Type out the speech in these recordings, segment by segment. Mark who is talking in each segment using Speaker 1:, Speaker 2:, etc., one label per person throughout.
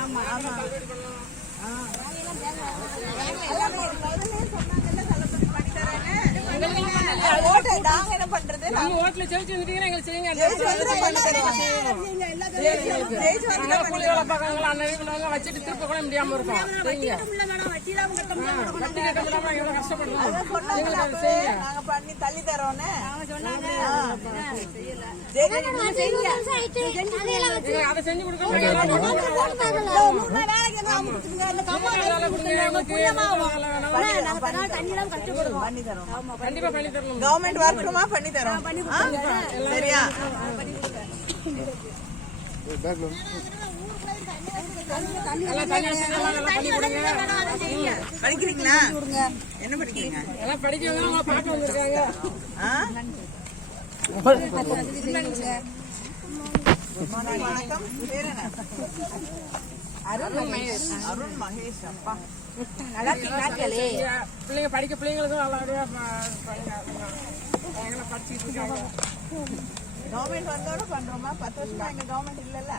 Speaker 1: ஆமா ஆமா. ஓட்டு நாங்க என்ன பண்றது?
Speaker 2: நம்ம ஓட்டுல ஜெயிச்சு வந்துட்டீங்கன்னா எங்களுக்கு செய்யுங்க.
Speaker 1: ஜெயிச்சு வந்துட்டா பண்ணி தருவோம். ஜெயிச்சு
Speaker 2: நாங்க அண்ணன் வச்சுட்டு திருப்ப கூட முடியாம இருக்கும். செய்யுங்க. கட்டி கட்ட முடியாம எவ்வளவு கஷ்டப்படுறோம்
Speaker 1: நாங்க பண்ணி தள்ளி தரோன்னு
Speaker 2: நீங்க அதை செஞ்சு கொடுக்க
Speaker 1: கவர்மெண்ட் வரட்டுமா பண்ணி தரோம். சரியா? படிக்கிறீங்களா? என்ன படிக்கிறீங்க?
Speaker 2: எல்லாம் படிக்கிறவங்க நம்ம வந்திருக்காங்க
Speaker 1: வணக்கம். பேர் என்ன? அருண் மகேஷ். அருண் மகேஷ் அப்பா.
Speaker 2: பிள்ளைங்க படிக்க பிள்ளைங்களுக்கும் பண்ணுங்க எங்களை படிச்சுட்டு இருக்காங்க.
Speaker 1: கவர்மெண்ட் வந்தோட பண்றோமா? பத்து வருஷமா எங்க கவர்மெண்ட் இல்லல்ல?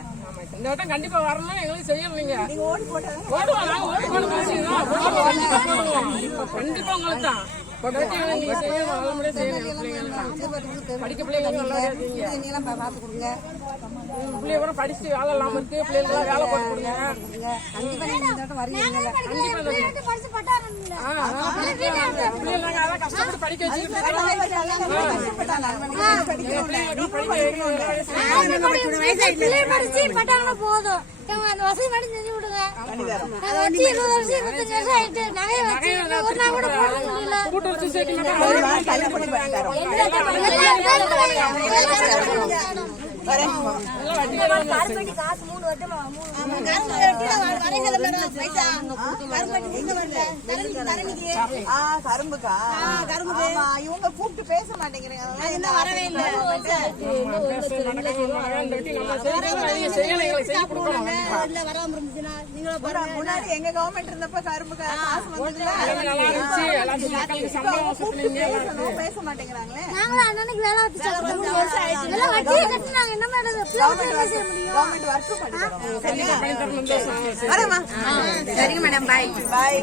Speaker 2: இந்த வட்டம் கண்டிப்பா வரணும் எங்களுக்கு செய்யணும் நீங்க
Speaker 1: ஓடி போட்டது
Speaker 2: போடுவோம் நாங்க ஓட்டு போட பேசிடுவோம் போடுவோம் கண்டிப்பா போடுவோம் கண்டிப்பா உங்களுக்கு தான். படிக்க பிள்ளைங்களுக்கு நல்லபடியா செய்யுங்க பிள்ளைங்க கூட படிச்சு வேலை இல்லாம இருக்கு பிள்ளைங்களுக்கு வேலை போட்டு கொடுங்க. பிள்ளைங்க அதான் கஷ்டப்பட்டு படிக்க வச்சுக்கிட்டு இருக்கோம். எங்க பிள்ளைங்களுக்கு படிக்க வைக்கணும் எல்லாரும் செய்யணும்.
Speaker 3: போதும் அந்த வசதி மட்டும் செஞ்சு விடுங்க வச்சு இருபது வருஷம் இருபத்தஞ்சு வருஷம் ஆயிட்டு நகையை வச்சு ஒரு நாள் கூட போட முடியல காசு மூணு வருஷமா
Speaker 1: கரும்புக்கா? ஆமா இவங்க கூப்பிட்டு பேச மாட்டேங்கிறீங்க. வரவே இல்லை. முன்னாடி எங்க கவர்மெண்ட் இருந்தப்ப கரும்பு காசு பேச மாட்டேங்கிறாங்களே.
Speaker 3: நாங்களும் அண்ணனுக்கு வேலை சரிங்க மேடம் பாய்
Speaker 1: பாய்